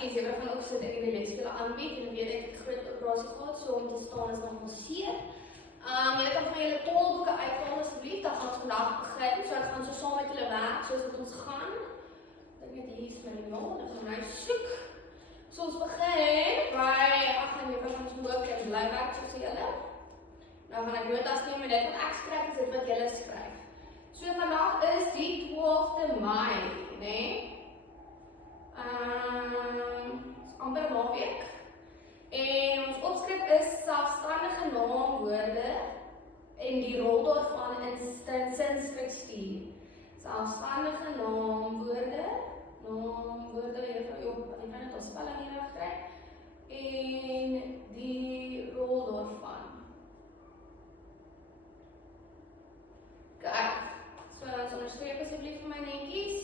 kies, jy gaan ook sit in die lesspele aanbied, en weet ek het groot operasie gehad, so om te staan is nog seer. Julle kan van julle taalboeke uithaal asseblief, dan gaan ons vandag begin, so ek gaan so saam met julle werk, soos wat ons gaan. Ek net hier is my naam, dan gaan my soek. So ons begin by, ek gaan julle van ons boek en blywerk soos julle. Nou gaan ek notas neem met dit wat ek skryf, is dit wat julle skryf. So vandag is die 12de Mei, né? Amper naweek. En ons opskrif is selfstandige naamwoorde en die rol daarvan in sinstruktuur. Selfstandige naamwoorde, jy kan net ons spelling hier regkry, en die rol daarvan. Kijk, so ons onderstreep asseblief vir my netjies.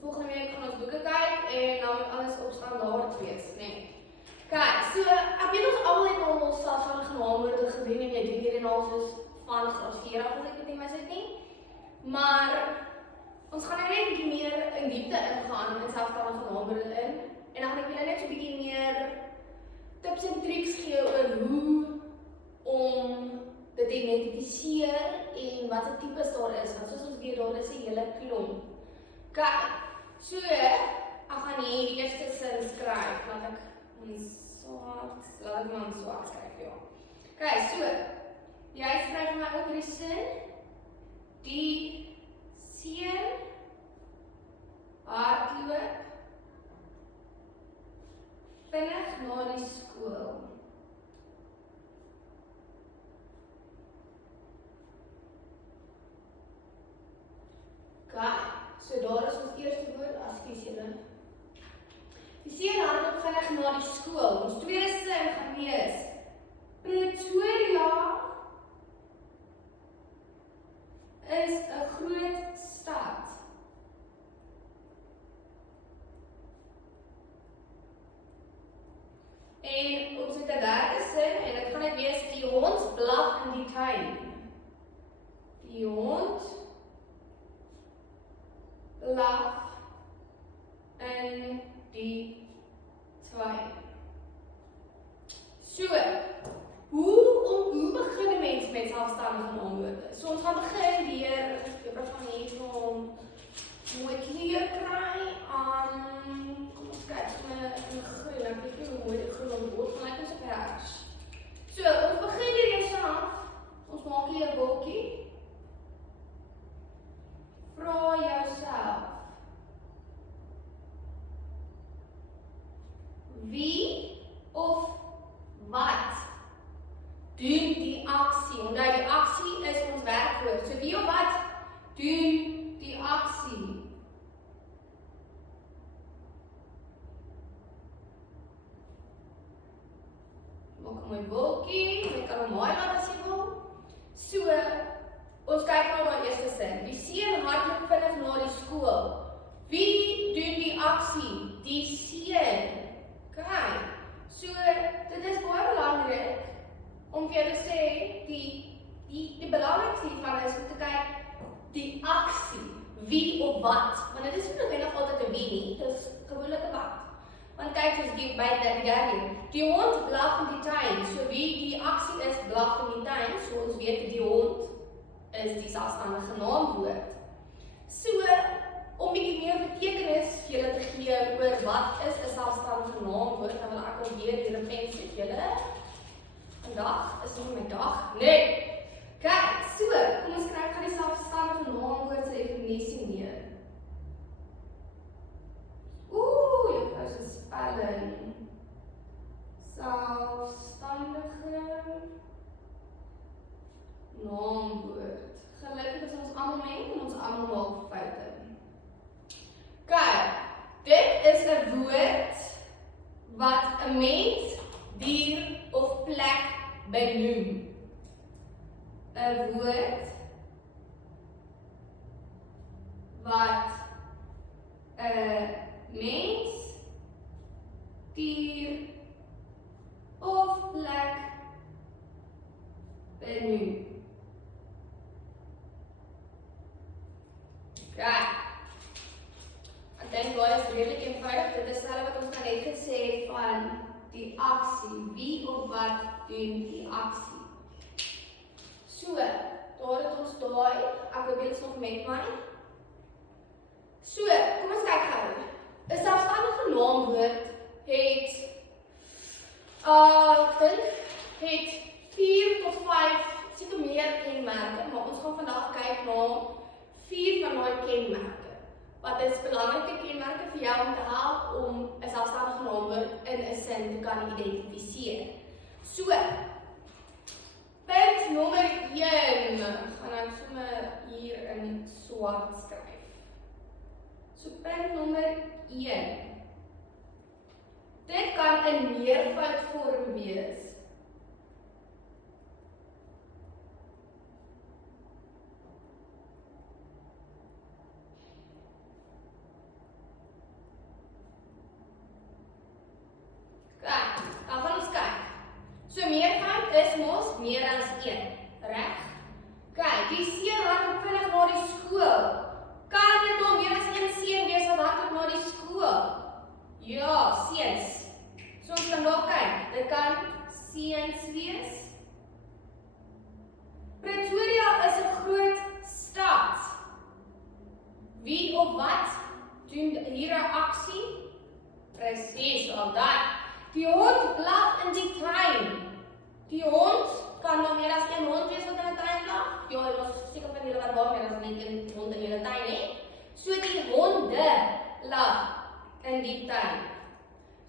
Volgende week gaan ons boeke kyk en dan moet alles op standaard wees, nee. Kijk, so ek weet ons almal het al ons selfstandige naamwoorde gedoen en jy doen hierin al soos van graad 4 af as ek dit nie mis het nie. Maar ons gaan nou net 'n bietjie meer in diepte ingaan in selfstandige naamwoorde in. En dan gaan ek julle net so 'n bietjie meer tips en triks gee oor hoe om dit te identifiseer en wat 'n tipes daar is. Want soos ons weet, daar is 'n hele klomp. Kijk, so ek gaan hier die eerste sin skryf, laat ek swart skryf, ja. Kijk, so, jy skryf my ook die sin, die seun hardloop vinnig na die skool. Kijk, so daar is ons eerste woord, askies julle. Die seun hardloop vinnig na die skool. Ons tweede sin gaan wees Pretoria is 'n groot stad. En ons het 'n derde sin en dit gaan net wees die hond blaf in die tuin. Die hond blaf in die tuin. So, hoe begin 'n mens met selfstandige naamwoorde? So ons gaan begin deur van hier van mooi kleur kry. Kom ons kyk in groen, ek weet nie hoe mooi die groen word, maar ek is op hers. So, ons begin hier eers af. Ons maak hier 'n wolkie. Vra jouself. Wie of wat doen die aksie? Onthou die aksie is ons werkwoord. So wie of wat doen die aksie? Maak 'n mooi wolkie, jy kan hom mooi laat as jy wil. So, ons kyk nou na die eerste sin. Die seun hardloop vinnig na die skool. Wie doen die aksie? Die seun. Kijk, so dit is baie belangrik om vir julle te sê, die belangrikste hiervan is om te kyk die aksie, wie of wat, want dit is nie noodwendig altyd 'n wie nie, dit is gewoonlik 'n wat. Want kyk soos die by die derde, die hond blaf in die tuin, so wie die aksie is blaf in die tuin, so ons weet die hond is die selfstandige naamwoord. So, om bietjie meer betekenis vir julle te gee oor wat is 'n selfstandige naamwoord, dan wil ek ook weer die referensie vir julle. Vandag is nie my dag, nee. Kyk, so, kom ons skryf gaan die selfstandige naamwoord se definisie neer. Juffrou se spelling. Selfstandige naamwoord. Gelukkig is ons almal mense en ons almal maak foute. Kijk, dit is 'n woord wat 'n mens, dier of plek benoem. 'n Woord wat 'n mens, dier of plek benoem. Ja. Ek dink baie is redelik eenvoudig. Dit is selfs wat ons net gesê van die aksie. Wie of wat doen die aksie? So, daar het ons daai. Ek hoop julle is nog met my. So, kom ons kyk gou. 'n Selfstandige naamwoord het ek dink het 4 tot 5 seker meer kenmerke, maar ons gaan vandag kyk na 4 van daai kenmerke. Wat is belangrike kenmerke vir jou om te help om 'n selfstandige naamwoord in 'n sin te kan identifiseer. So, punt nommer 1 gaan ek sommer hier in swart skryf. So, punt nommer 1. Dit kan 'n meervoudvorm wees. Dan gaan ons kyk. So meervoud is mos meer as 1, reg? Kyk, die seun hardloop vinnig na die skool. Kan dit nou meer as 1 seun wees wat hardloop na die skool? Ja, seuns. So ons kan daar kyk. Dit kan seuns wees. Pretoria is 'n groot stad. Wie of wat doen hier 'n aksie? Presies, al dat. Die hond blaf in die tuin. Die hond kan nog meer as 1 hond wees wat in 'n tuin blaf. Ja, ons is seker van julle wat baie meer as net 'n hond in julle tuin het. So die honde blaf in die tuin.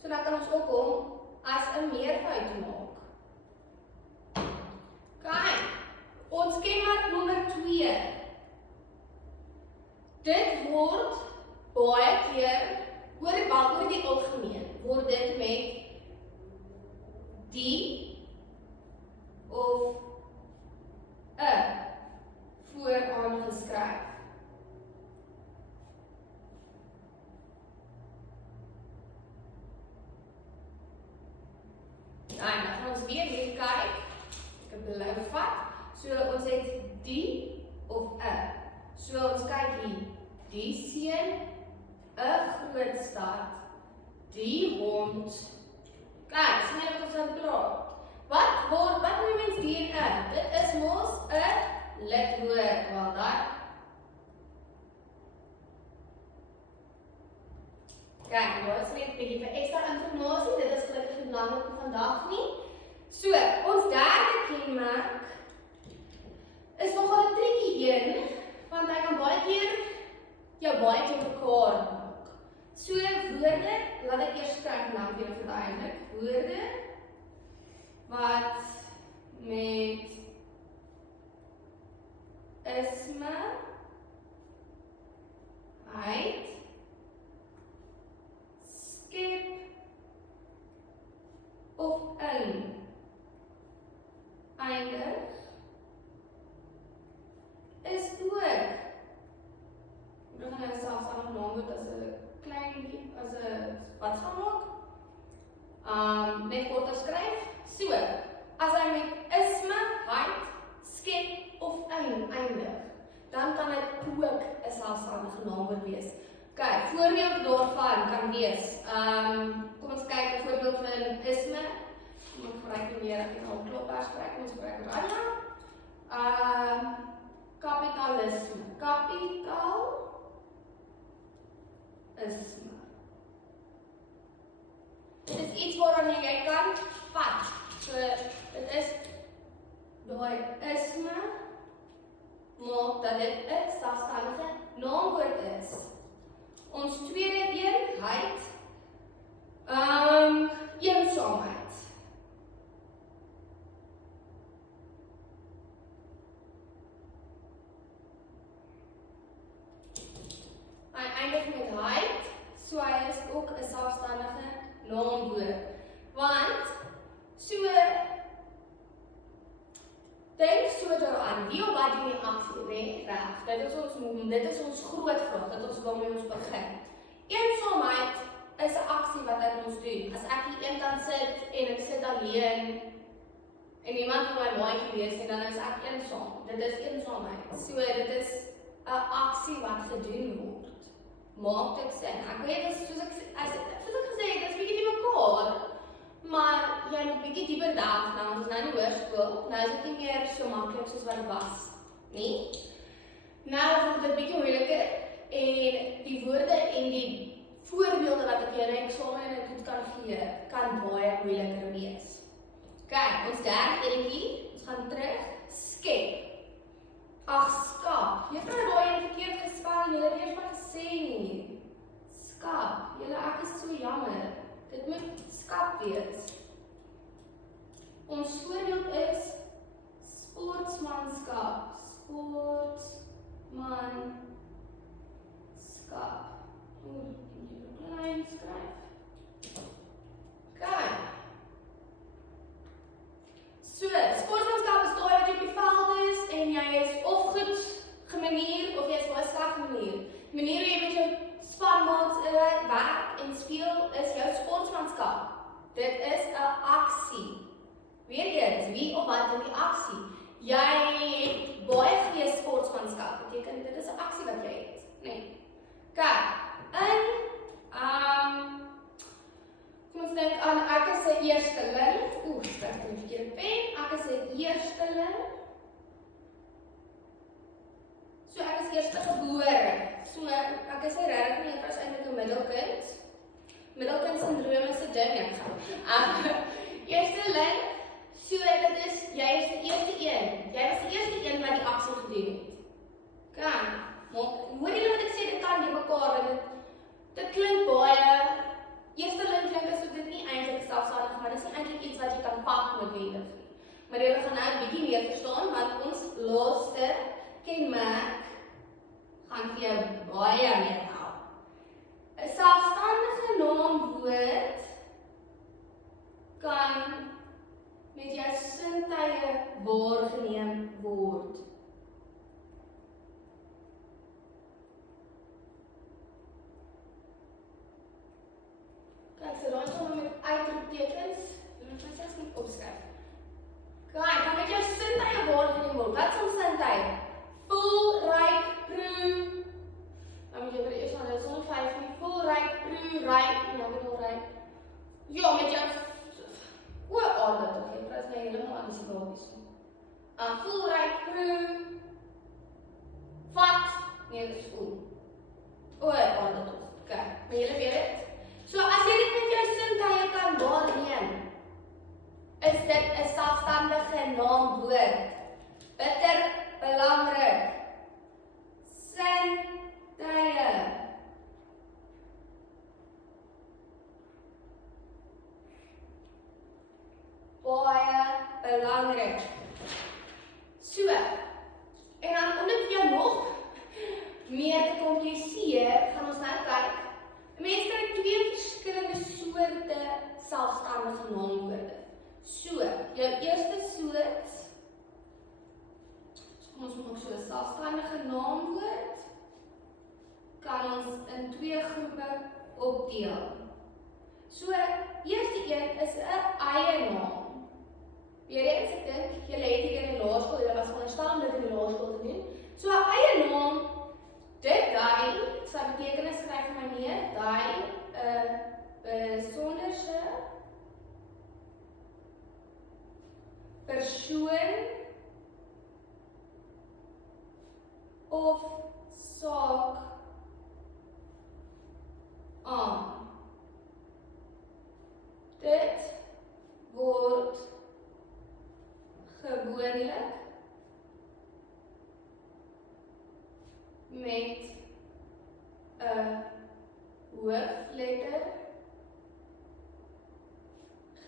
So dan kan ons ook hom as 'n meervoud maak. Kyk, ons kenmerk nommer 2. Dit word baie keer oor die algemeen word dit met die of 'n vooraan geskryf. Dan gaan ons weer hier kyk. Ek het blou vat. So ons het die of 'n. So ons kyk hier. Die seun, 'n groot stad, die hond. Kyk, sien jy wat ons aan praat? Wat noem mens die en 'n? Dit is mos 'n lidwoord, wel dan. Kyk, nou is net 'n bietjie vir ekstra inligting. Dit is gelukkig nie belangrik vir vandag nie. So, ons derde kenmerk is nogal 'n triekie een, want hy kan baie keer jou baie keer mekaar maak. So woorde, laat ek eers skryf en dan weer verduidelik. Woorde wat met isme, heid, skep of in eindig is ook. Dan gaan jy selfstandig naamwoord as 'n klein bietjie, as 'n wat gaan maak? Net korter skryf. So, as hy met isme, heid, skep of eindig, dan kan dit ook 'n selfstandige naamwoord wees. Kyk, voorbeeld daarvan kan wees. Kom ons kyk 'n voorbeeld van isme. Kom ek gebruik nie meer, ek het al klopper gebruik, kom ons gebruik radio. Kapitalisme. Kapitalisme. Dit is iets waaraan jy kan vat. So, dit is daai isme maak dat dit 'n selfstandige naamwoord is. Ons tweede een, heid. Eensaamheid. Hy eindig met heid, so hy is ook 'n selfstandige naamwoord. Want, so, dink so daaraan, wie of wat doen die aksie, nee, reg. Dit is ons groot vraag, dit ons waarmee ons begin. Eensaamheid is 'n aksie wat ek ons doen. As ek hier eenkant sit en ek sit alleen en iemand wil my maatjie wees en dan is ek eensaam. Dit is eensaamheid. So dit is 'n aksie wat gedoen word. Maak dit sin? Ek weet soos ek gesê het, dit is bietjie nie bietjie bedag, nou ons is nou in die hoërskool, nou is dit nie meer so maklik soos wat dit was, nie? Nou is dit 'n bietjie moeiliker en die woorde en die voorbeelde wat ek julle in eksamen en in toets kan gee, kan baie moeiliker wees. Kyk, ons derde enetjie, ons gaan terug, skep. Ag, skap. Juffrou het daai een verkeerd gespel en julle het eers maar gesê nie. Skap. Julle, ek is so jammer. Dit moet skap wees. Ons voorbeeld is sportsmanskap. Sportsmanskap. Klein skryf. Kyk. So, sportsmanskap is daai wat jy op die veld is en jy is of goed gemanier of jy is baie sleg gemanier. Die manier hoe jy met jou spanmaats werk en speel is jou sportsmanskap. Dit is 'n aksie. Weereens, wie of wat doen die aksie? Jy het baie goeie sportsmanskap. Beteken dit is 'n aksie wat jy het, nee. Kyk, kom ons dink aan ek is 'n eersteling. Skryf ek 'n verkeerde pen. Ek is 'n eersteling. So ek is eerstegebore. So ek is nie regtig nie, ek is eintlik 'n middelkind. Middelkind-sindroom is 'n ding. Eersteling, so dit is jy is die eerste een. Jy was die eerste een wat die aksie gedoen het. Kan. Hoor julle wat ek sê, dit kan nie mekaar want dit klink baie eersteling klink asof dit nie eintlik selfstandig, maar dit is nie eintlik iets wat jy kan pak noodwendig nie. Maar julle gaan nou 'n bietjie meer verstaan want ons laaste kenmerk gaan vir jou baie meer help. 'n Selfstandige naamwoord kan met jou sintuie waargeneem word. Kijk, so daar is nog met uitroeptekens. Jy moet my selfs moet opskryf. Kijk, kan met jou sintuie waargeneem word. Wat is ons sintuie? Voel, ruik, proe. Dan moet jy vir die eerste van dit sonder 5 nie. Voel, ruik, proe, ruik. Ja, met al ruik. Ja, met jou aarde toch. Jy praat my helemaal aan die babies. Voel, ruik, proe. Vat. Nee, dit is voel. Aarde toch. Kijk, maar julle weet het. So as jy dit met jou sintuie kan waarneem, is dit 'n selfstandige naamwoord. Bitter belangrik. Sintuie. Baie belangrik. So, en dan om dit jou nog meer te kompliseer, gaan ons nou kyk. Mense kry 2 verskillende soorte selfstandige naamwoorde. So, jou eerste soort, kom ons maak so 'n selfstandige naamwoord, kan ons in 2 groepe opdeel. So, eerste een is 'n eie naam. Weereens, ek dink, julle het hier in die laerskool, julle was veronderstel om dit in die laerskool te doen. So, 'n eie naam, dit dui, sy betekenis skryf vir my neer, dui 'n besonderse persoon of saak aan. Dit word gewoonlik met 'n hoofletter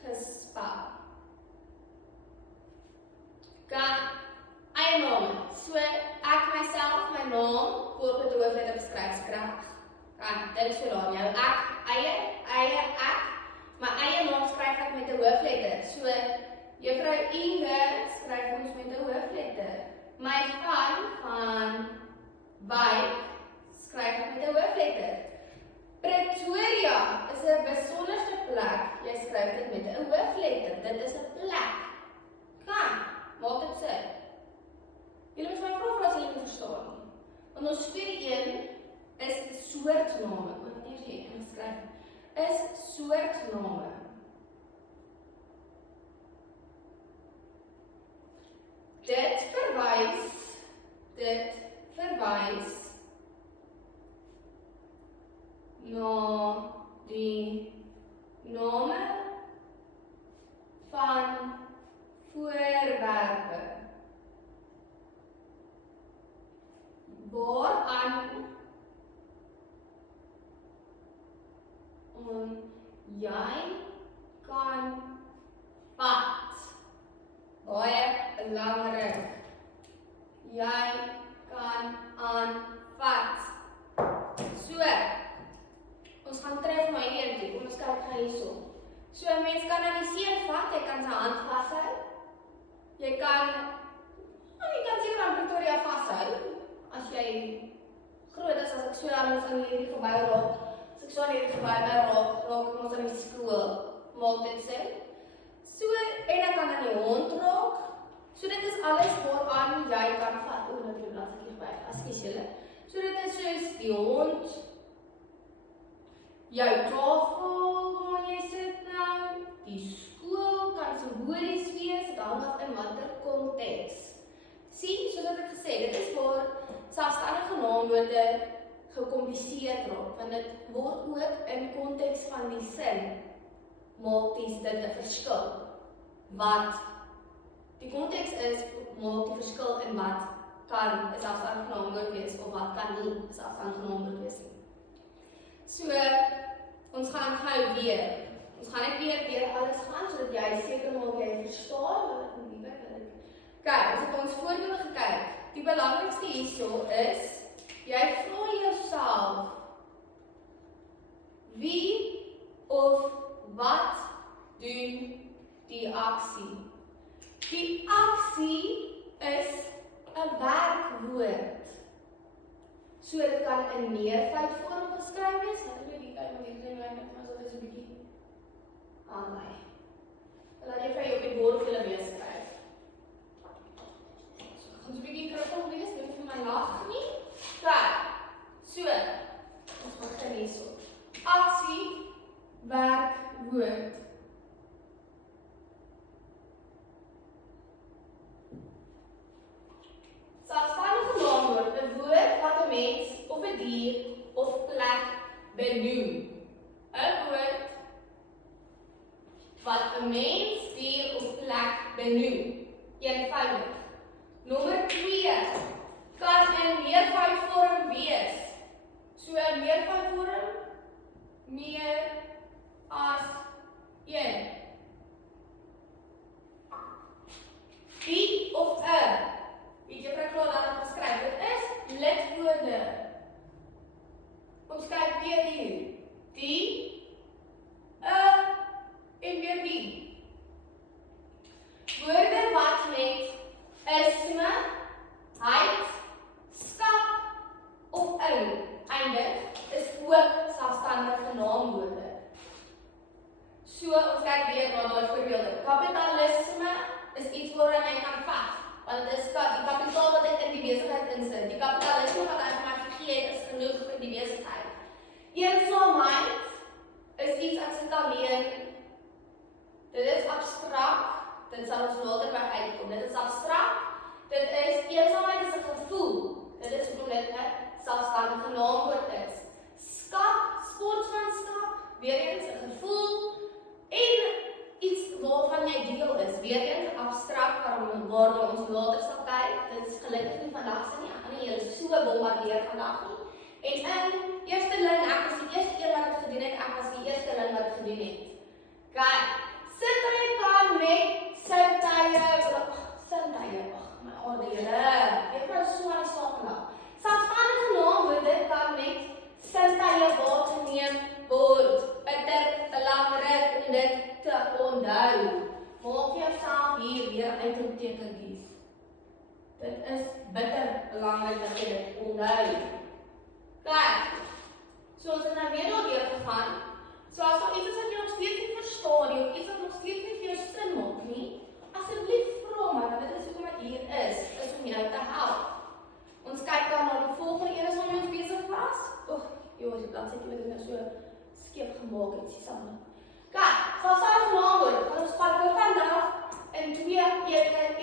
gespel. Eie name. So ek myself, my naam word met 'n hoofletter geskryf, reg? Dink so daar jou eie ek, my eie naam skryf ek met 'n hoofletter. So juffrou Inge skryf ons met 'n hoofletter. My van by skryf ek met 'n hoofletter. Pretoria is 'n besonderse plek. Jy skryf dit met 'n hoofletter. Dit is 'n plek. Maak dit sin. Julle moet my vra as julle verstaan nie. Want ons tweede een is soortname. Want eers jy ingeskryf is soortname. name van voorwerpe waaraan jy kan vat. Baie belangrik. Jy kan aanvat. So, ons gaan terug na hierdie een toe. Kom ons kyk gou hierso. So, 'n mens kan aan die seun vat, jy kan sy hand vashou. Jy kan seker aan Pretoria vashou as jy groot is, as ek so aan hierdie gebou raak. As ek so aan hierdie gebou raak ons aan die skool. Maak dit sin? So, en ek kan aan die hond raak. So dit is alles waaraan jy kan vat. Dit laat ek hierby. Ekskuus julle. So dit is soos die hond, jou tafel waar jy sit nou, die skool kan simbolies wees, dit hang af in watter konteks. Sien, soos wat ek gesê, dit is waar selfstandige naamwoorde gekompliseerd raak, want dit word ook in konteks van die sin maak dit 'n verskil. Wat die konteks is, maak die verskil in wat kan 'n selfstandige naamwoord wees of wat kan nie 'n selfstandige naamwoord wees nie. So, ons gaan gou weer. Ons gaan net weer deur alles gaan sodat jy seker maak jy verstaan wat ek moet doen. Kyk, as ek ons voorbeelde gekyk, die belangrikste hierso is jy vra jouself wie of wat doen die aksie? Die aksie is 'n werkwoord. So dit kan in meervoudvorm geskryf wees. Wat doen die kyk met die klein maar so dis 'n bietjie aanlei. Laat jy vir jou op die bord julle weer skryf. So gaan 'n bietjie krippel wees, doen vir my lag nie. Kyk. So. Ons begin hierso. Aksie, werkwoord. Selfstandige naamwoord, 'n woord wat 'n mens of 'n dier of plek benoem. 'n woord wat 'n mens, dier of plek benoem. Eenvoudig. Nommer 2 kan in meervoudvorm wees. So 'n meervoudvorm meer as 1. Die of 'n. Weet jy vir klaar daarop geskryf? Dit is lidwoorde. Ons kyk weer hier. Die, 'n en weer die. Woorde wat met isme, heid, skap of eindig is ook selfstandige naamwoorde. So ons kyk weer na daai voorbeelde. Kapitalisme is iets waaraan jy kan vat. Want dit is die kapitaal wat ek in die besigheid insit. Die kapitalisme wat ek vir my gegee het is genoeg vir die besigheid. Eensaamheid is iets ek sit alleen. Dit is abstrakt. Dit sal ons later by uitkom. Dit is abstrakt. Dit is eensaamheid is 'n gevoel. Dit is hoe dit 'n selfstandige naamwoord is. Skap, sportmanskap, weer eens 'n gevoel en iets waarvan jy deel is. Weer eens abstrakt waarna ons later sal kyk. Dit is gelukkig nie vandag se nie. Ek gaan nie julle so bombardeer vandag nie. En in eerste lyn, ek was die eerste een wat dit gedoen het. Ek was die eerste lyn wat dit gedoen het. Kyk, sintuie kan met sintuie, my orde, ek wou so aan die slaap vandag. Selfstandige naamwoorde kan met sintuie waargeneem word. Bitter belangrik om dit te onthou. Maak jouself hier weer uitroeptekenkies. Dit is bitter belangrik dat jy dit onthou. Kyk, so ons het nou weer daardeur gegaan. So as daar iets is wat jy nog steeds nie verstaan nie, of iets wat nog steeds nie vir jou sin maak nie, asseblief vra my, want dit is hoekom ek hier is om jou te help. Ons kyk dan na die volgende een as ons besig was. Jongens, die bladsydjie wat ek nou so skeef gemaak het, sien saam. Kyk, selfstandige naamwoord, gaan ons vir vandag in 2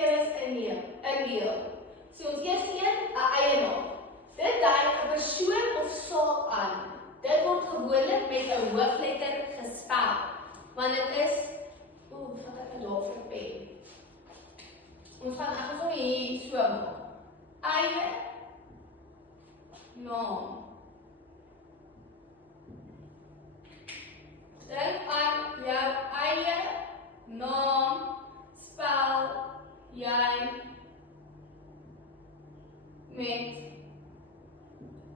eres indeel. So ons eerste een, 'n eienaar. Dit dui 'n persoon of saak aan. Dit word gewoonlik met 'n hoofletter gespel. Want dit is, wat ek nou daar vir 'n pen. Ons gaan ek so hier so maak. Eie naam. Dink aan jou eie naam spel jy met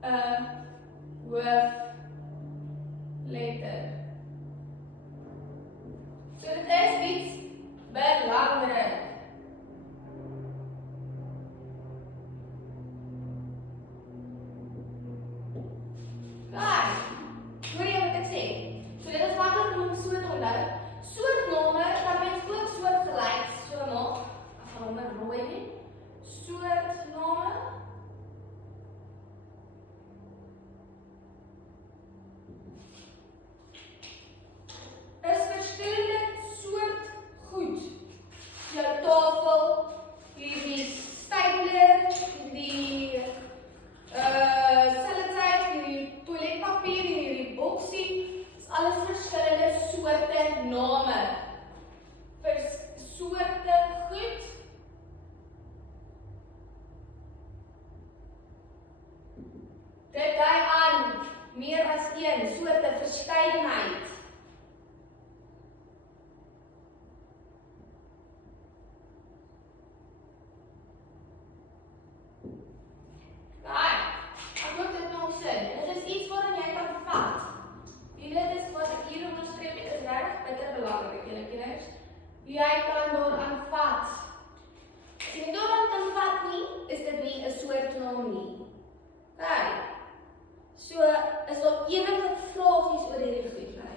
'n hoofletter. So dit is iets belangrik. Hoor jy wat ek sê? So dit is maklik om so te onthou. Soortname kan mens ook soortgelyk so maak. Ek gaan hom rooi nie. Soortname. Is verskillende soort goed. Jou tafel, hierdie stapler, hierdie sellotape, hierdie toiletpapier, hierdie boksie, is alles verskillende soorte name. Vir soorte goed. Dit dui aan meer as een soorte verskeidenheid. Jy kan daaraan vat. As jy daaraan kan vat nie, is dit nie 'n soortnaam nie. Okay. So, is daar enige vragies oor hierdie goed bly?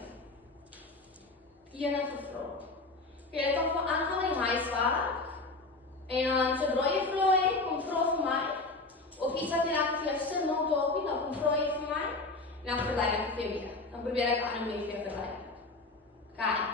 Enige vrae? Jy kan van aangaan met die huiswerk. En dan sodra jy vrae het, kom vra vir my. Of iets wat nie lekker vir jou sin maak dalk nie, dan kom vra jy vir my. En dan verduidelik ek vir jou weer. Dan probeer ek 'n ander manier vir jou verduidelik. Okay.